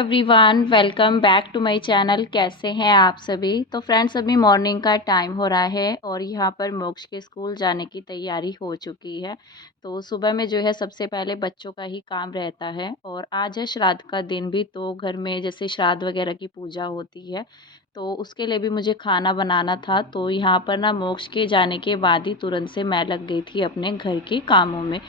Everyone, welcome back to my channel. कैसे हैं आप सभी। तो फ्रेंड्स, अभी मॉर्निंग का टाइम हो रहा है और यहाँ पर मोक्ष के स्कूल जाने की तैयारी हो चुकी है। तो सुबह में जो है सबसे पहले बच्चों का ही काम रहता है और आज है श्राद्ध का दिन भी, तो घर में जैसे श्राद्ध वगैरह की पूजा होती है तो उसके लिए भी मुझे खाना बनाना था। तो यहाँ पर ना मोक्ष के जाने के बाद ही तुरंत से मैं लग गई थी अपने घर के कामों में।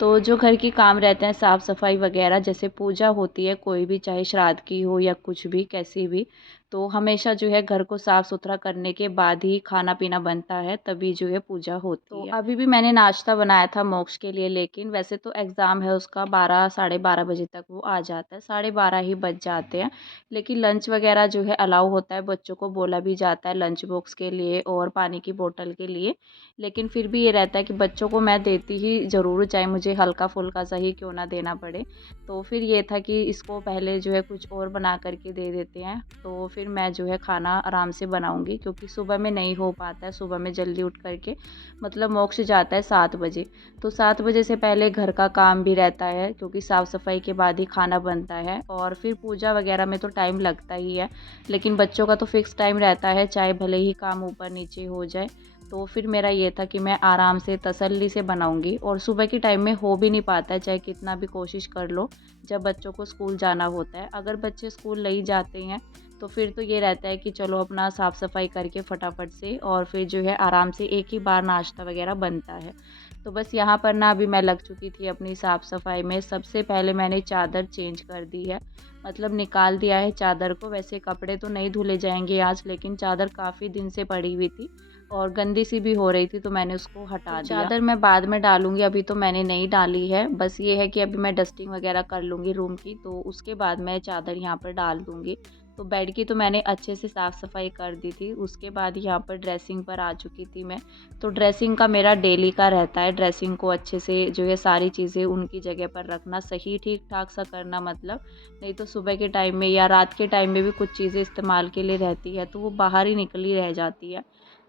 तो जो घर के काम रहते हैं साफ़ सफाई वगैरह, जैसे पूजा होती है कोई भी, चाहे श्राद्ध की हो या कुछ भी कैसी भी, तो हमेशा जो है घर को साफ़ सुथरा करने के बाद ही खाना पीना बनता है, तभी जो है पूजा होती है। तो अभी भी मैंने नाश्ता बनाया था मोक्ष के लिए, लेकिन वैसे तो एग्ज़ाम है उसका 12 साढ़े 12 बजे तक वो आ जाता है, साढ़े 12 ही बज जाते हैं। लेकिन लंच वगैरह जो है अलाउ होता है, बच्चों को बोला भी जाता है लंच बॉक्स के लिए और पानी की बोतल के लिए। लेकिन फिर भी ये रहता है कि बच्चों को मैं देती ही ज़रूर, चाहे मुझे हल्का फुल्का सा ही क्यों ना देना पड़े। तो फिर ये था कि इसको पहले जो है कुछ और बना करके दे देते हैं, तो फिर मैं जो है खाना आराम से बनाऊंगी, क्योंकि सुबह में नहीं हो पाता है। सुबह में जल्दी उठ करके मतलब मोक्ष जाता है 7 बजे, तो 7 बजे से पहले घर का काम भी रहता है, क्योंकि साफ़ सफाई के बाद ही खाना बनता है और फिर पूजा वगैरह में तो टाइम लगता ही है। लेकिन बच्चों का तो फिक्स टाइम रहता है, चाहे भले ही काम ऊपर नीचे हो जाए। तो फिर मेरा ये था कि मैं आराम से तसल्ली से बनाऊंगी, और सुबह के टाइम में हो भी नहीं पाता है, चाहे कितना भी कोशिश कर लो जब बच्चों को स्कूल जाना होता है। अगर बच्चे स्कूल नहीं जाते हैं तो फिर तो ये रहता है कि चलो अपना साफ़ सफाई करके फटाफट से, और फिर जो है आराम से एक ही बार नाश्ता वगैरह बनता है। तो बस यहाँ पर ना अभी मैं लग चुकी थी अपनी साफ़ सफाई में। सबसे पहले मैंने चादर चेंज कर दी है, मतलब निकाल दिया है चादर को। वैसे कपड़े तो नहीं धुले जाएंगे आज, लेकिन चादर काफ़ी दिन से पड़ी हुई थी और गंदी सी भी हो रही थी, तो मैंने उसको हटा दिया। चादर मैं बाद में डालूंगी, अभी तो मैंने नहीं डाली है। बस ये है कि अभी मैं डस्टिंग वगैरह कर लूँगी रूम की, तो उसके बाद मैं चादर यहाँ पर डाल दूँगी। तो बेड की तो मैंने अच्छे से साफ़ सफाई कर दी थी। उसके बाद यहाँ पर ड्रेसिंग पर आ चुकी थी मैं। तो ड्रेसिंग का मेरा डेली का रहता है, ड्रेसिंग को अच्छे से जो है सारी चीज़ें उनकी जगह पर रखना, सही ठीक ठाक सा करना मतलब। नहीं तो सुबह के टाइम में या रात के टाइम में भी कुछ चीज़ें इस्तेमाल के लिए रहती है तो वो बाहर ही निकली रह जाती है।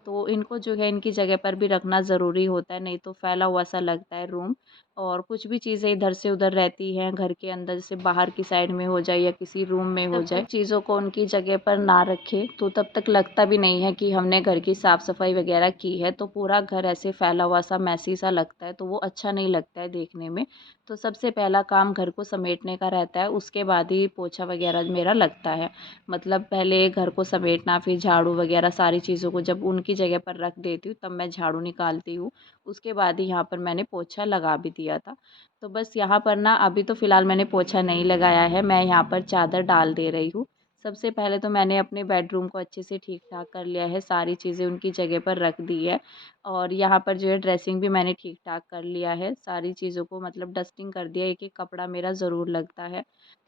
तो इनको जो है इनकी जगह पर भी रखना ज़रूरी होता है, नहीं तो फैला हुआ सा लगता है रूम। और कुछ भी चीज़ें इधर से उधर रहती हैं घर के अंदर, जैसे बाहर की साइड में हो जाए या किसी रूम में हो जाए, चीज़ों को उनकी जगह पर ना रखें तो तब तक लगता भी नहीं है कि हमने घर की साफ़ सफाई वगैरह की है। तो पूरा घर ऐसे फैला हुआ सा मैसी सा लगता है, तो वो अच्छा नहीं लगता है देखने में। तो सबसे पहला काम घर को समेटने का रहता है, उसके बाद ही पोछा वगैरह मेरा लगता है। मतलब पहले घर को समेटना, फिर झाड़ू वगैरह सारी चीज़ों को जब उनकी जगह पर रख देती हूँ तब मैं झाड़ू निकालती हूँ। उसके बाद ही यहाँ पर मैंने पोछा लगा भी दिया था। तो बस यहाँ पर ना अभी तो फ़िलहाल मैंने पोछा नहीं लगाया है, मैं यहाँ पर चादर डाल दे रही हूँ। सबसे पहले तो मैंने अपने बेडरूम को अच्छे से ठीक ठाक कर लिया है, सारी चीज़ें उनकी जगह पर रख दी है। और यहाँ पर जो है ड्रेसिंग भी मैंने ठीक ठाक कर लिया है, सारी चीज़ों को मतलब डस्टिंग कर दिया, एक एक कपड़ा मेरा ज़रूर लगता है।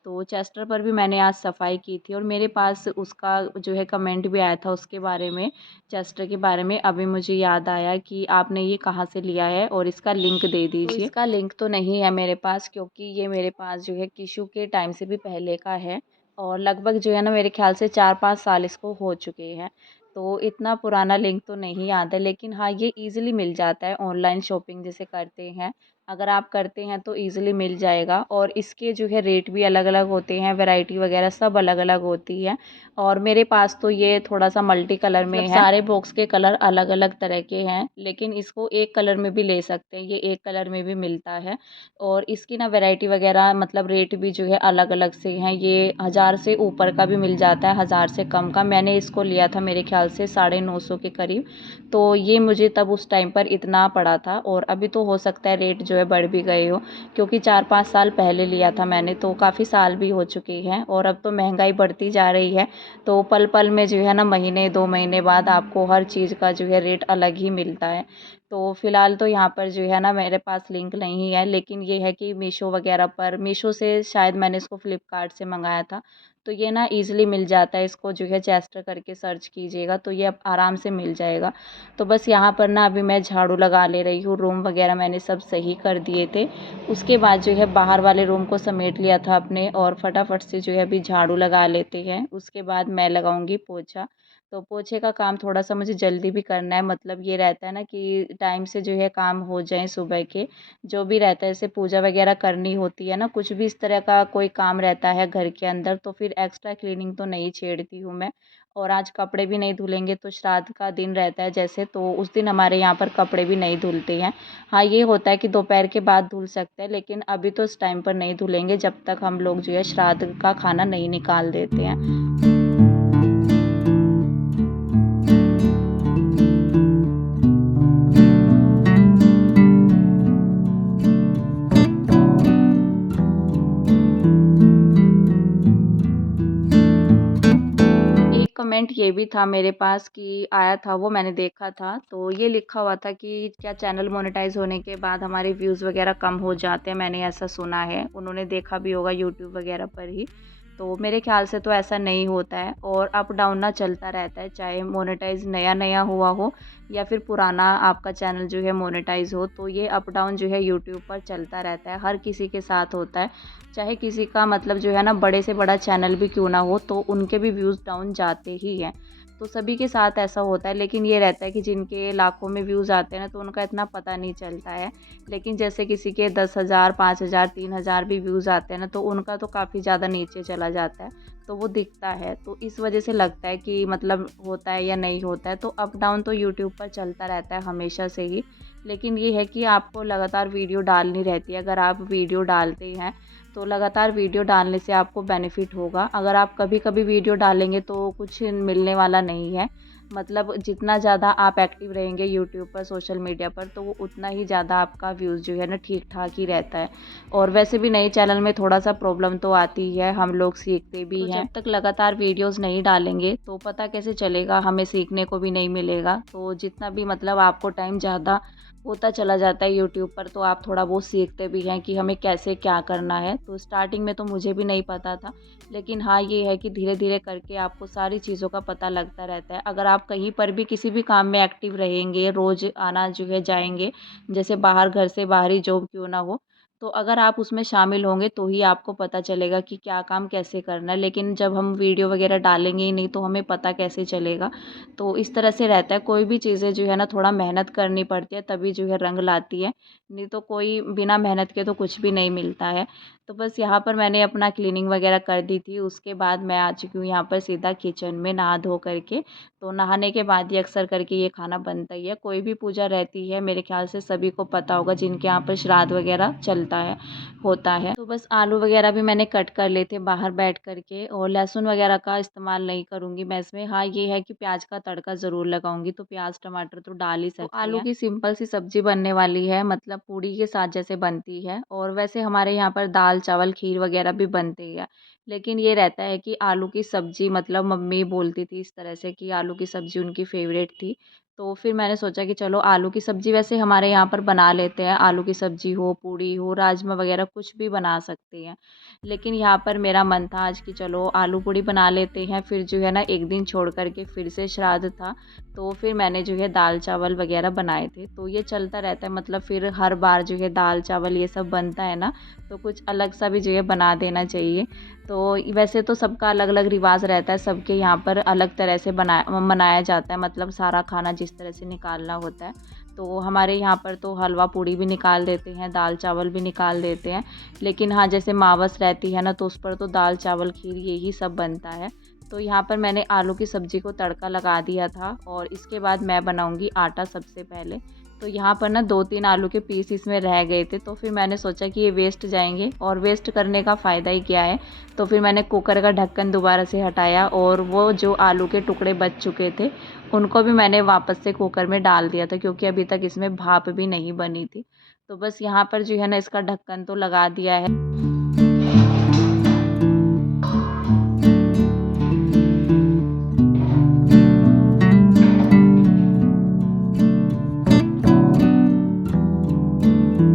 तो चेस्टर पर भी मैंने आज सफाई की थी और मेरे पास उसका जो है कमेंट भी आया था उसके बारे में, चेस्टर के बारे में। अभी मुझे याद आया कि आपने ये कहाँ से लिया है और इसका लिंक दे दीजिए। तो इसका लिंक तो नहीं है मेरे पास, क्योंकि ये मेरे पास जो है किशु के टाइम से भी पहले का है और लगभग जो है ना मेरे ख्याल से 4-5 साल इसको हो चुके हैं। तो इतना पुराना लिंक तो नहीं याद है, लेकिन हाँ ये ईज़िली मिल जाता है ऑनलाइन शॉपिंग जैसे करते हैं। अगर आप करते हैं तो ईज़िली मिल जाएगा, और इसके जो है रेट भी अलग अलग होते हैं, वैरायटी वगैरह सब अलग अलग होती है। और मेरे पास तो ये थोड़ा सा मल्टी कलर में है, सारे बॉक्स के कलर अलग अलग तरह के हैं, लेकिन इसको एक कलर में भी ले सकते हैं, ये एक कलर में भी मिलता है। और इसकी ना वैरायटी वगैरह मतलब रेट भी जो है अलग अलग से हैं, ये 1000 से ऊपर का भी मिल जाता है, 1000 से कम का। मैंने इसको लिया था मेरे ख्याल से 950 के करीब, तो ये मुझे तब उस टाइम पर इतना पड़ा था। और अभी तो हो सकता है रेट जो है बढ़ भी गए हो, क्योंकि 4-5 साल पहले लिया था मैंने, तो काफ़ी साल भी हो चुके हैं और अब तो महंगाई बढ़ती जा रही है। तो पल पल में जो है ना महीने 2 महीने बाद आपको हर चीज़ का जो है रेट अलग ही मिलता है। तो फ़िलहाल तो यहाँ पर जो है ना मेरे पास लिंक नहीं है, लेकिन ये है कि मीशो वगैरह पर, मीशो से शायद मैंने इसको फ़्लिपकार्ट से मंगाया था, तो ये ना ईज़िली मिल जाता है। इसको जो है चेस्टर करके सर्च कीजिएगा तो ये अब आराम से मिल जाएगा। तो बस यहाँ पर ना अभी मैं झाड़ू लगा ले रही हूँ, रूम वगैरह मैंने सब सही कर दिए थे। उसके बाद जो है बाहर वाले रूम को समेट लिया था अपने, और फटाफट से जो है अभी झाड़ू लगा लेते हैं, उसके बाद मैं लगाऊंगी पोछा। तो पोछे का काम थोड़ा-सा मुझे जल्दी भी करना है, मतलब ये रहता है ना कि टाइम से जो है काम हो जाएँ सुबह के, जो भी रहता है जैसे पूजा वगैरह करनी होती है ना, कुछ भी इस तरह का कोई काम रहता है घर के अंदर तो फिर एक्स्ट्रा क्लीनिंग तो नहीं छेड़ती हूँ मैं। और आज कपड़े भी नहीं धुलेंगे तो श्राद्ध का दिन रहता है जैसे, तो उस दिन हमारे यहाँ पर कपड़े भी नहीं धुलते हैं। हाँ, ये होता है कि दोपहर के बाद धुल सकते हैं, लेकिन अभी तो इस टाइम पर नहीं धुलेंगे जब तक हम लोग जो है श्राद्ध का खाना नहीं निकाल देते हैं। एक कमेंट ये भी था मेरे पास कि आया था, वो मैंने देखा था, तो ये लिखा हुआ था कि क्या चैनल मोनेटाइज़ होने के बाद हमारे व्यूज़ वग़ैरह कम हो जाते हैं? मैंने ऐसा सुना है, उन्होंने देखा भी होगा यूट्यूब वग़ैरह पर ही। तो मेरे ख़्याल से तो ऐसा नहीं होता है और अप डाउन ना चलता रहता है, चाहे मोनेटाइज़ नया-नया हुआ हो या फिर पुराना आपका चैनल जो है मोनेटाइज़ हो, तो ये अप डाउन जो है यूट्यूब पर चलता रहता है, हर किसी के साथ होता है। चाहे किसी का मतलब जो है ना बड़े से बड़ा चैनल भी क्यों ना हो, तो उनके भी व्यूज़ डाउन जाते ही हैं। तो सभी के साथ ऐसा होता है, लेकिन ये रहता है कि जिनके लाखों में व्यूज़ आते हैं ना तो उनका इतना पता नहीं चलता है। लेकिन जैसे किसी के 10,000, 5,000, 3,000 भी व्यूज़ आते हैं ना तो उनका तो काफ़ी ज़्यादा नीचे चला जाता है, तो वो दिखता है। तो इस वज़ह से लगता है कि मतलब होता है या नहीं होता है, तो अप डाउन तो यूट्यूब पर चलता रहता है हमेशा से ही। लेकिन ये है कि आपको लगातार वीडियो डालनी रहती है। अगर आप वीडियो डालते हैं तो लगातार वीडियो डालने से आपको बेनिफिट होगा। अगर आप कभी-कभी वीडियो डालेंगे तो कुछ मिलने वाला नहीं है। मतलब जितना ज़्यादा आप एक्टिव रहेंगे यूट्यूब पर, सोशल मीडिया पर, तो वो उतना ही ज़्यादा आपका व्यूज़ जो है ना ठीक-ठाक ही रहता है। और वैसे भी नए चैनल में थोड़ा-सा प्रॉब्लम तो आती ही है, हम लोग सीखते भी हैं। जब तक लगातार वीडियोज़ नहीं डालेंगे तो पता कैसे चलेगा, हमें सीखने को भी नहीं मिलेगा। तो जितना भी मतलब आपको टाइम ज़्यादा होता चला जाता है यूट्यूब पर तो आप थोड़ा बहुत सीखते भी हैं कि हमें कैसे क्या करना है। तो स्टार्टिंग में तो मुझे भी नहीं पता था, लेकिन हाँ, ये है कि धीरे-धीरे करके आपको सारी चीज़ों का पता लगता रहता है। अगर आप कहीं पर भी किसी भी काम में एक्टिव रहेंगे, रोज़ आना जो है जाएँगे, जैसे बाहर घर से बाहरी जॉब क्यों ना हो, तो अगर आप उसमें शामिल होंगे तो ही आपको पता चलेगा कि क्या काम कैसे करना है। लेकिन जब हम वीडियो वगैरह डालेंगे ही नहीं तो हमें पता कैसे चलेगा। तो इस तरह से रहता है, कोई भी चीज़ें जो है ना थोड़ा मेहनत करनी पड़ती है तभी जो है रंग लाती है, नहीं तो कोई बिना मेहनत के तो कुछ भी नहीं मिलता है। तो बस यहाँ पर मैंने अपना क्लीनिंग वगैरह कर दी थी, उसके बाद मैं आ चुकी हूँ यहाँ पर सीधा किचन में नहा धो करके। तो नहाने के बाद ही अक्सर करके ये खाना बनता ही है, कोई भी पूजा रहती है मेरे ख़्याल से सभी को पता होगा जिनके यहाँ पर श्राद्ध वगैरह चलता है, होता है। तो बस आलू वगैरह भी मैंने कट कर लिए थे बाहर बैठ कर के, और लहसुन वगैरह का इस्तेमाल नहीं करूँगी मैं इसमें। हाँ, ये है कि प्याज का तड़का ज़रूर लगाऊँगी, तो प्याज टमाटर तो डाल ही सकते हैं। आलू की सिंपल सी सब्ज़ी बनने वाली है, मतलब पूड़ी के साथ जैसे बनती है, और वैसे हमारे यहाँ पर दाल, चावल, खीर वगैरह भी बनती है। लेकिन ये रहता है कि आलू की सब्ज़ी मतलब मम्मी बोलती थी इस तरह से कि आलू की सब्ज़ी उनकी फ़ेवरेट थी। तो फिर मैंने सोचा कि चलो आलू की सब्ज़ी वैसे हमारे यहाँ पर बना लेते हैं, आलू की सब्ज़ी हो, पूड़ी हो, राजमा वगैरह कुछ भी बना सकते हैं। लेकिन यहाँ पर मेरा मन था आज कि चलो आलू पूड़ी बना लेते हैं, फिर जो है ना 1 दिन छोड़ कर के फिर से श्राद्ध था, तो फिर मैंने जो है दाल-चावल वगैरह बनाए थे। तो ये चलता रहता है, मतलब फिर हर बार जो है दाल-चावल ये सब बनता है ना, तो कुछ अलग सा भी जो है बना देना चाहिए। तो वैसे तो सबका अलग-अलग रिवाज़ रहता है, सबके यहाँ पर अलग तरह से मनाया जाता है, मतलब सारा खाना जिस तरह से निकालना होता है। तो हमारे यहाँ पर तो हलवा पूड़ी भी निकाल देते हैं, दाल-चावल भी निकाल देते हैं। लेकिन हाँ, जैसे मावस रहती है ना, तो उस पर तो दाल-चावल, खीर यही सब बनता है। तो यहाँ पर मैंने आलू की सब्ज़ी को तड़का लगा दिया था, और इसके बाद मैं बनाऊँगी आटा सबसे पहले। तो यहाँ पर ना 2-3 आलू के पीस इसमें रह गए थे, तो फिर मैंने सोचा कि ये वेस्ट जाएँगे और वेस्ट करने का फ़ायदा ही क्या है। तो फिर मैंने कुकर का ढक्कन दोबारा से हटाया, और वो जो आलू के टुकड़े बच चुके थे, उनको भी मैंने वापस से कुकर में डाल दिया था, क्योंकि अभी तक इसमें भाप भी नहीं बनी थी। तो बस यहाँ पर जो है ना इसका ढक्कन तो लगा दिया है।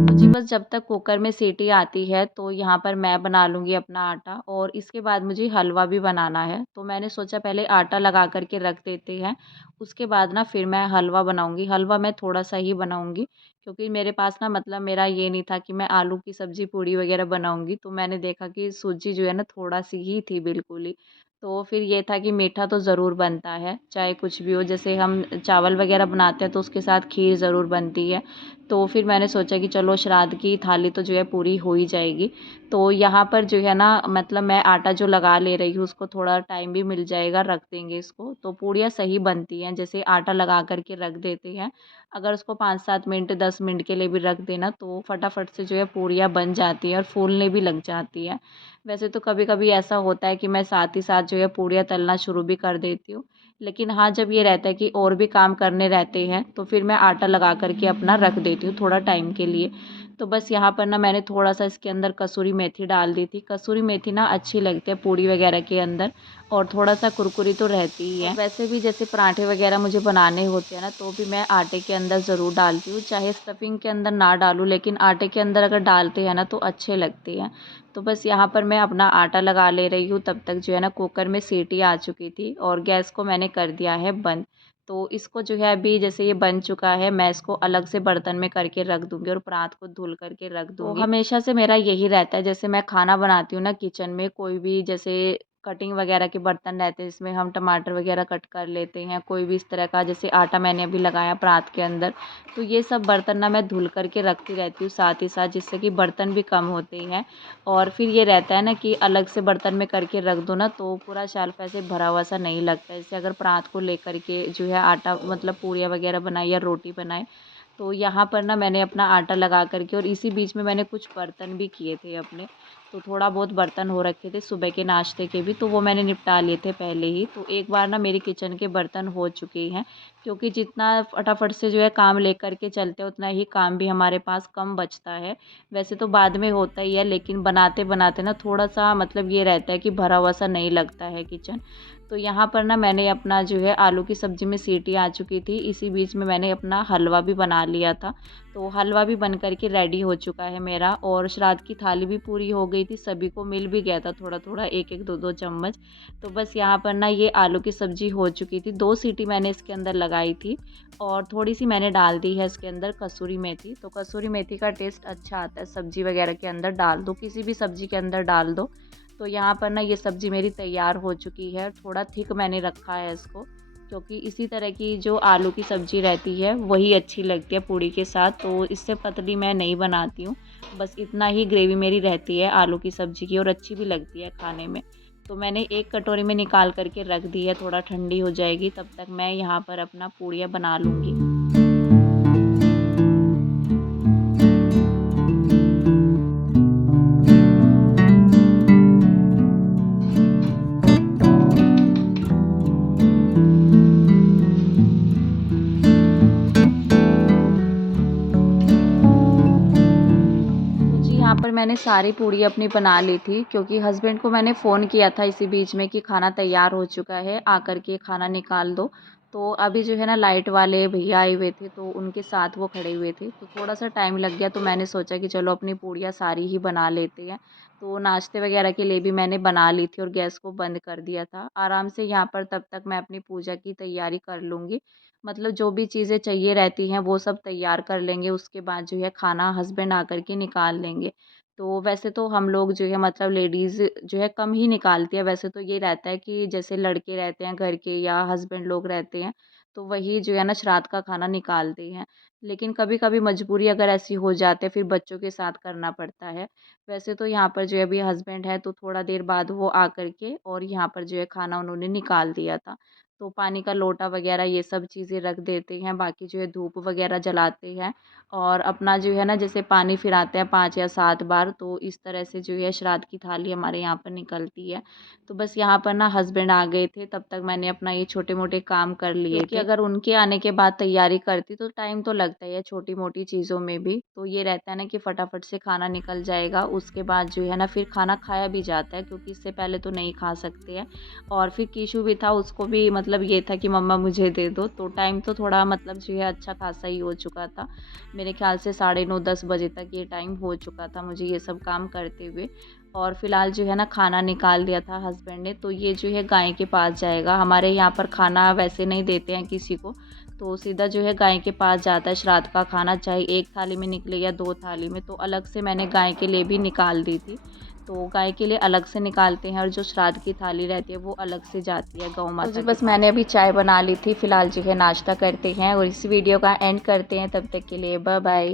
तो जी बस जब तक कुकर में सीटी आती है तो यहाँ पर मैं बना लूँगी अपना आटा, और इसके बाद मुझे हलवा भी बनाना है। तो मैंने सोचा पहले आटा लगा कर के रख देते हैं, उसके बाद ना फिर मैं हलवा बनाऊँगी। हलवा मैं थोड़ा-सा ही बनाऊँगी, क्योंकि मेरे पास ना मतलब मेरा ये नहीं था कि मैं आलू की सब्ज़ी पूड़ी वग़ैरह बनाऊँगी। तो मैंने देखा कि सूजी जो है ना थोड़ा-सी ही थी बिल्कुल ही। तो फिर ये था कि मीठा तो ज़रूर बनता है, चाहे कुछ भी हो। जैसे हम चावल वग़ैरह बनाते हैं तो उसके साथ खीर ज़रूर बनती है। तो फिर मैंने सोचा कि चलो श्राद्ध की थाली तो जो है पूरी हो ही जाएगी। तो यहाँ पर जो है ना मतलब मैं आटा जो लगा ले रही हूँ उसको थोड़ा टाइम भी मिल जाएगा, रख देंगे इसको। तो पूड़ियाँ सही बनती हैं, जैसे आटा लगा कर के रख देते हैं। अगर उसको 5-7 मिनट 10 मिनट के लिए भी रख देना तो फटाफट से जो है पूड़ियाँ बन जाती हैं और फूलने भी लग जाती हैं। वैसे तो कभी-कभी ऐसा होता है कि मैं साथ ही साथ जो है पूड़ियाँ तलना शुरू भी कर देती हूँ। लेकिन हाँ, जब ये रहता है कि और भी काम करने रहते हैं, तो फिर मैं आटा लगा कर के अपना रख देती हूँ थोड़ा टाइम के लिए। तो बस यहाँ पर ना मैंने थोड़ा-सा इसके अंदर कसूरी मेथी डाल दी थी। कसूरी मेथी ना अच्छी लगती है पूड़ी वगैरह के अंदर और थोड़ा-सा कुरकुरी तो रहती ही है। और वैसे भी जैसे पराठे वगैरह मुझे बनाने होते हैं ना, तो भी मैं आटे के अंदर ज़रूर डालती हूँ। चाहे स्टफिंग के अंदर ना डालूँ, लेकिन आटे के अंदर अगर डालते हैं ना, तो अच्छे लगते हैं। तो बस यहाँ पर मैं अपना आटा लगा ले रही हूँ, तब तक जो है ना कुकर में सीटी आ चुकी थी और गैस को मैंने कर दिया है बंद। तो इसको जो है अभी जैसे ये बन चुका है, मैं इसको अलग से बर्तन में करके रख दूँगी और परात को धुल करके रख दूँगी। तो हमेशा से मेरा यही रहता है, जैसे मैं खाना बनाती हूँ ना किचन में, कोई भी जैसे कटिंग वगैरह के बर्तन रहते हैं जिसमें हम टमाटर वगैरह कट कर लेते हैं, कोई भी इस तरह का, जैसे आटा मैंने अभी लगाया परात के अंदर, तो ये सब बर्तन ना मैं धुल करके रखती रहती हूँ साथ ही साथ, जिससे कि बर्तन भी कम होते हैं। और फिर ये रहता है ना कि अलग से बर्तन में करके रख दो ना तो पूरा शेल्फ ऐसे भरा हुआ सा नहीं लगता है। जैसे अगर परात को लेकर के जो है आटा मतलब पूड़ियाँ वगैरह बनाए या रोटी बनाए, तो यहाँ पर ना मैंने अपना आटा लगा कर के और इसी बीच में मैंने कुछ बर्तन भी किए थे अपने। तो थोड़ा बहुत बर्तन हो रखे थे सुबह के नाश्ते के भी, तो वो मैंने निपटा लिए थे पहले ही। तो एक बार ना मेरी किचन के बर्तन हो चुके हैं, क्योंकि जितना फटाफट से जो है काम लेकर के चलते हैं उतना ही काम भी हमारे पास कम बचता है। वैसे तो बाद में होता ही है, लेकिन बनाते-बनाते ना थोड़ा-सा मतलब ये रहता है कि भरा हुआ सा नहीं लगता है किचन। तो यहाँ पर ना मैंने अपना जो है आलू की सब्ज़ी में सीटी आ चुकी थी, इसी बीच में मैंने अपना हलवा भी बना लिया था। तो हलवा भी बन कर के रेडी हो चुका है मेरा और श्राद्ध की थाली भी पूरी हो गई थी, सभी को मिल भी गया था थोड़ा-थोड़ा, 1-1, 2-2 चम्मच। तो बस यहाँ पर ना ये आलू की सब्ज़ी हो चुकी थी, 2 सीटी मैंने इसके अंदर लगाई थी और थोड़ी-सी मैंने डाल दी है इसके अंदर कसूरी मेथी। तो कसूरी मेथी का टेस्ट अच्छा आता है, सब्ज़ी वगैरह के अंदर डाल दो, किसी भी सब्ज़ी के अंदर डाल दो। तो यहाँ पर ना ये सब्ज़ी मेरी तैयार हो चुकी है, थोड़ा थिक मैंने रखा है इसको, क्योंकि इसी तरह की जो आलू की सब्ज़ी रहती है वही अच्छी लगती है पूड़ी के साथ, तो इससे पतली मैं नहीं बनाती हूँ। बस इतना ही ग्रेवी मेरी रहती है आलू की सब्ज़ी की और अच्छी भी लगती है खाने में। तो मैंने एक कटोरी में निकाल कर के रख दी है, थोड़ा ठंडी हो जाएगी तब तक मैं यहाँ पर अपना पूड़ियाँ बना लूँगी। तो जी, यहाँ पर मैंने सारी पूड़ी अपनी बना ली थी, क्योंकि हस्बैंड को मैंने फ़ोन किया था इसी बीच में कि खाना तैयार हो चुका है, आकर के खाना निकाल दो। तो अभी जो है ना लाइट वाले भैया आए हुए थे, तो उनके साथ वो खड़े हुए थे, तो थोड़ा-सा टाइम लग गया, तो मैंने सोचा कि चलो अपनी पूड़ियाँ सारी ही बना लेते हैं। तो नाश्ते वगैरह के लिए भी मैंने बना ली थी और गैस को बंद कर दिया था। आराम से यहाँ पर तब तक मैं अपनी पूजा की तैयारी कर लूँगी। मतलब जो भी चीज़ें चाहिए रहती हैं वो सब तैयार कर लेंगे, उसके बाद जो है खाना हस्बैंड आकर के निकाल लेंगे। तो वैसे तो हम लोग जो है मतलब लेडीज़ जो है कम ही निकालती है, वैसे तो ये रहता है कि जैसे लड़के रहते हैं घर के या हस्बैंड लोग रहते हैं, तो वही जो है ना श्राद्ध का खाना निकालते हैं। लेकिन कभी-कभी मजबूरी अगर ऐसी हो जाती है, फिर बच्चों के साथ करना पड़ता है। वैसे तो यहाँ पर जो है अभी हस्बैंड है, तो थोड़ा देर बाद वो आकर के और यहाँ पर जो है खाना उन्होंने निकाल दिया था। तो पानी का लोटा वगैरह ये सब चीज़ें रख देते हैं, बाकी जो है धूप वगैरह जलाते हैं और अपना जो है ना जैसे पानी फिराते हैं 5 या 7 बार, तो इस तरह से जो है श्राद्ध की थाली हमारे यहाँ पर निकलती है। तो बस यहाँ पर ना हस्बैंड आ गए थे, तब तक मैंने अपना ये छोटे-मोटे काम कर लिए थे, क्योंकि अगर उनके आने के बाद तैयारी करती तो टाइम तो लगता ही है छोटी-मोटी चीज़ों में भी। तो ये रहता है ना कि फटाफट से खाना निकल जाएगा, उसके बाद जो है ना फिर खाना खाया भी जाता है, क्योंकि इससे पहले तो नहीं खा सकते हैं। और फिर कीशु भी था, उसको भी मतलब ये था कि मम्मा मुझे दे दो, तो टाइम तो थोड़ा मतलब जो है अच्छा खासा ही हो चुका था। मेरे ख़्याल से 9:30-10 बजे तक ये टाइम हो चुका था मुझे ये सब काम करते हुए। और फ़िलहाल जो है ना खाना निकाल दिया था हस्बैंड ने, तो ये जो है गाय के पास जाएगा। हमारे यहाँ पर खाना वैसे नहीं देते हैं किसी को, तो सीधा जो है गाय के पास जाता है श्राद्ध का खाना, चाहे 1 थाली में निकले या 2 थाली में। तो अलग से मैंने गाय के लिए भी निकाल दी थी, तो गाय के लिए अलग से निकालते हैं और जो श्राद्ध की थाली रहती है वो अलग से जाती है गौ माता। तो जी बस मैंने अभी चाय बना ली थी, फिलहाल जो है नाश्ता करते हैं और इस वीडियो का एंड करते हैं। तब तक के लिए बाय बाय।